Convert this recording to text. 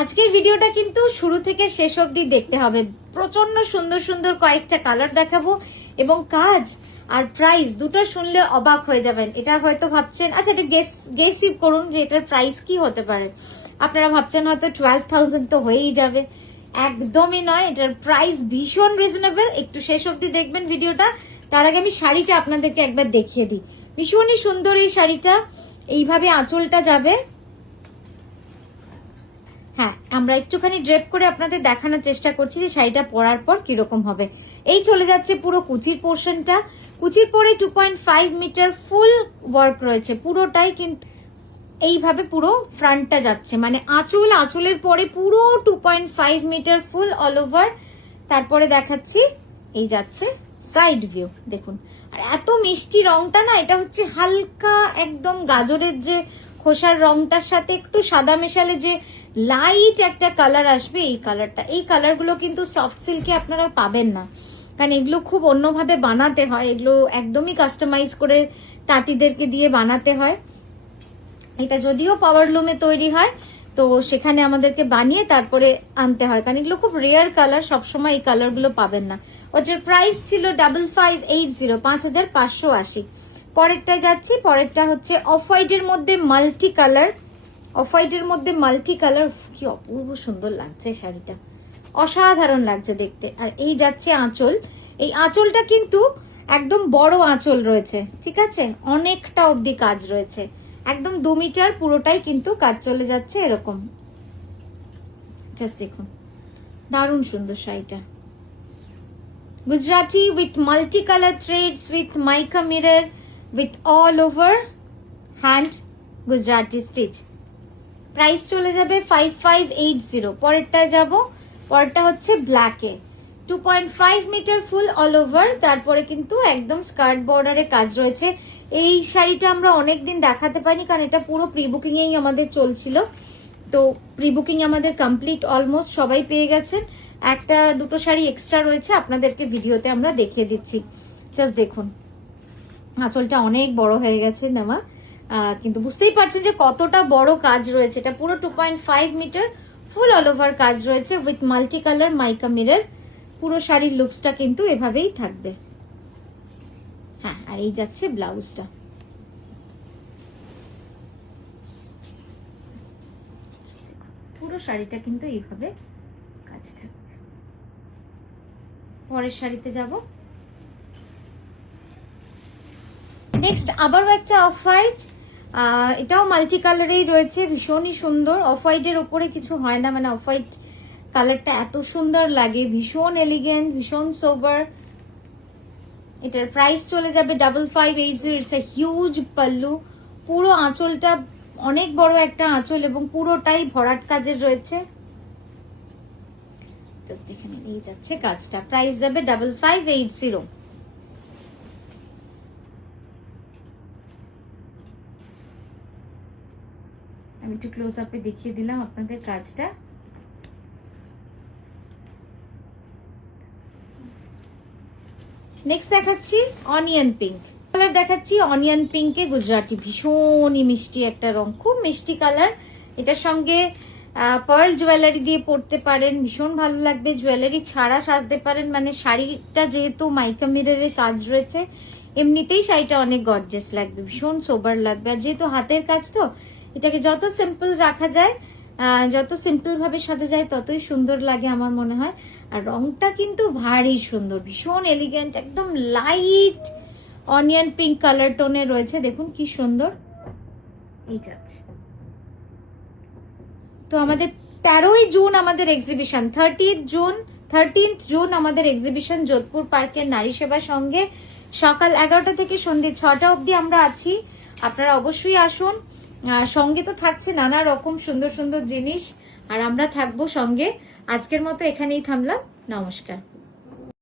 আজকের ভিডিওটা কিন্তু শুরু থেকে শেষ অবধি দেখতে হবে। প্রচন্ড সুন্দর সুন্দর কয়েকটা কালার দেখাবো এবং কাজ আর প্রাইস দুটো শুনলে অবাক হয়ে যাবেন। এটা হয়তো ভাবছেন, আচ্ছা এটা গেস করুন যে এটার প্রাইস কি হতে পারে। আপনারা ভাবছেন হয়তো 12,000 তো হয়েই যাবে, একদমই নয়। এটার প্রাইস ভীষণ রিজনেবল। একটু শেষ অবধি দেখবেন ভিডিওটা। তার আগে আমি শাড়িটা আপনাদেরকে একবার দেখিয়ে দিই। ভীষণই সুন্দর এই শাড়িটা, এইভাবে আঁচলটা যাবে। হ্যাঁ, আমরা একটুখানি ড্রেপ করে আপনাদের দেখানোর চেষ্টা করছি যে শাড়িটা পরার পর কিরকম হবে। এই চলে যাচ্ছে পুরো কুচির পোর্শনটা। কুচির পরে 2.5 মিটার ফুল ওয়ার্ক রয়েছে পুরোটাই, কিন্তু এইভাবে পুরো ফ্রন্টটা যাচ্ছে, মানে আঁচলের পরে পুরো 2.5 মিটার ফুল অল ওভার। তারপরে দেখাচ্ছি এই যাচ্ছে সাইড ভিউ, দেখুন। আর এত মিষ্টি রংটা না, এটা হচ্ছে হালকা একদম গাজরের যে খোসার রংটার সাথে একটু সাদা মেশালে যে লাইট একটা কালার আসবে, এই কালারটা। এই কালারগুলো কিন্তু সফট সিল্কে আপনারা পাবেন না, কারণ এগুলো খুব অন্যভাবে বানাতে হয়। এগুলো একদমই কাস্টমাইজ করে তাঁতিদেরকে দিয়ে বানাতে হয়। এটা যদিও পাওয়ারলুমে তৈরি হয়, তো সেখানে আমাদেরকে বানিয়ে তারপরে আনতে হয়, কারণ এগুলো খুব রেয়ার কালার, সবসময় এই কালারগুলো পাবেন না। ওটার প্রাইস ছিল 5580, 5580। পরেরটায় যাচ্ছি। পরেরটা হচ্ছে অফ হোয়াইটের মধ্যে মাল্টি কালার। অফ হোয়াইটের মধ্যে মাল্টি কালার, কি অপূর্ব সুন্দর লাগছে শাড়িটা, অসাধারণ লাগছে দেখতে। আর এই যাচ্ছে আঁচল। এই আঁচলটা কিন্তু একদম বড় আঁচল রয়েছে, ঠিক আছে, অনেকটা অবধি কাজ রয়েছে, একদম 2 মিটার পুরোটাই কিন্তু কাজ চলে যাচ্ছে এরকম। জাস্ট দেখুন, দারুণ সুন্দর শাড়িটা। Gujarati with multi colour threads, with mica mirror, with all over hand Gujarati stitch. Price চলে যাবে 5580। পরেরটায় যাব। পরেরটা হচ্ছে ব্ল্যাকে, 2.5 মিটার ফুল অল ওভার। তারপরে কিন্তু একদম স্কার্ট বর্ডারে কাজ রয়েছে। এই শাড়িটা আমরা অনেকদিন দেখাতে পারিনি, কারণ এটা পুরো প্রি বুকিং এই আমাদের চলছিল। তো প্রি বুকিং আমাদের কমপ্লিট, অলমোস্ট সবাই পেয়ে গেছেন। একটা দুটো শাড়ি এক্সট্রা রয়েছে, আপনাদেরকে ভিডিওতে আমরা দেখিয়ে দিচ্ছি। জাস্ট দেখুন, আঁচলটা অনেক বড় হয়ে গেছে নেওয়া, কিন্তু বুঝতেই পারছেন যে কতটা বড় কাজ রয়েছে। এটা পুরো 2.5 মিটার ফুল অল ওভার কাজ রয়েছে with multi colour mica mirror. পুরো শাড়ির লুকসটা কিন্তু এভাবেই থাকবে। হ্যাঁ, আর এই যাচ্ছে ব্লাউজটা। পুরো শাড়িটা কিন্তু এইভাবে কাজ থাকবে। পরের শাড়িতে যাব। নেক্সট আবারও একটা অফ হোয়াইট, এটাও মাল্টি কালারেই রয়েছে, ভীষণই সুন্দর। অফ হোয়াইটের ওপরে কিছু হয় না, মানে অফ হোয়াইট কালারটা এত সুন্দর লাগে, ভীষণ এলিগেন্ট, ভীষণ সোবার। এটার প্রাইস চলে যাবে 5580। ইটস এ হিউজ পাল্লু, পুরো আঁচলটা অনেক বড় একটা আঁচল এবং পুরোটাই ভরাট কাজের রয়েছে। দেখে নিন, এই যাচ্ছে কাজটা। প্রাইস যাবে 5580। আমি একটু ক্লোজ আপে দেখিয়ে দিলাম আপনাদের কাজটা। নেক্সট দেখাচ্ছি অনিয়ন পিঙ্ক কালার। দেখাচ্ছি অনিয়ন পিঙ্কে গুজরাটি, ভীষণই মিষ্টি একটা রং, খুব মিষ্টি কালার। এটার সঙ্গে পার্ল জুয়েলারি দিয়ে পরতে পারেন, ভীষণ ভালো লাগবে। জুয়েলারি ছাড়া সাজতে পারেন, মানে শাড়িটা যেহেতু মাইকা মিররের কাজ রয়েছে, এমনিতেই শাড়িটা অনেক গর্জিয়াস লাগবে, ভীষণ সোবার লাগবে। আর যেহেতু হাতের কাজ, তো এটাকে যত সিম্পল রাখা যায়, যত সিম্পল ভাবে সাজা যায়, ততই সুন্দর লাগে আমার মনে হয়। আর রংটা কিন্তু ভারী সুন্দর, ভীষণ এলিগেন্ট, একদম লাইট অনিয়ন পিঙ্ক কালার টোনে রয়েছে। দেখুন কি সুন্দর এই যাচ্ছে। তো আমাদের 13ই জুন আমাদের এক্সিবিশন, 13th জুন আমাদের এক্সিবিশন যোধপুর পার্কের নারী সেবার সঙ্গে। সকাল 11টা থেকে সন্ধ্যে 6টা অবধি আমরা আছি, আপনারা অবশ্যই আসুন। সঙ্গে তো থাকছে নানা রকম সুন্দর সুন্দর জিনিস, আর আমরা থাকবো সঙ্গে। আজকের মতো এখানেই থামলাম, নমস্কার।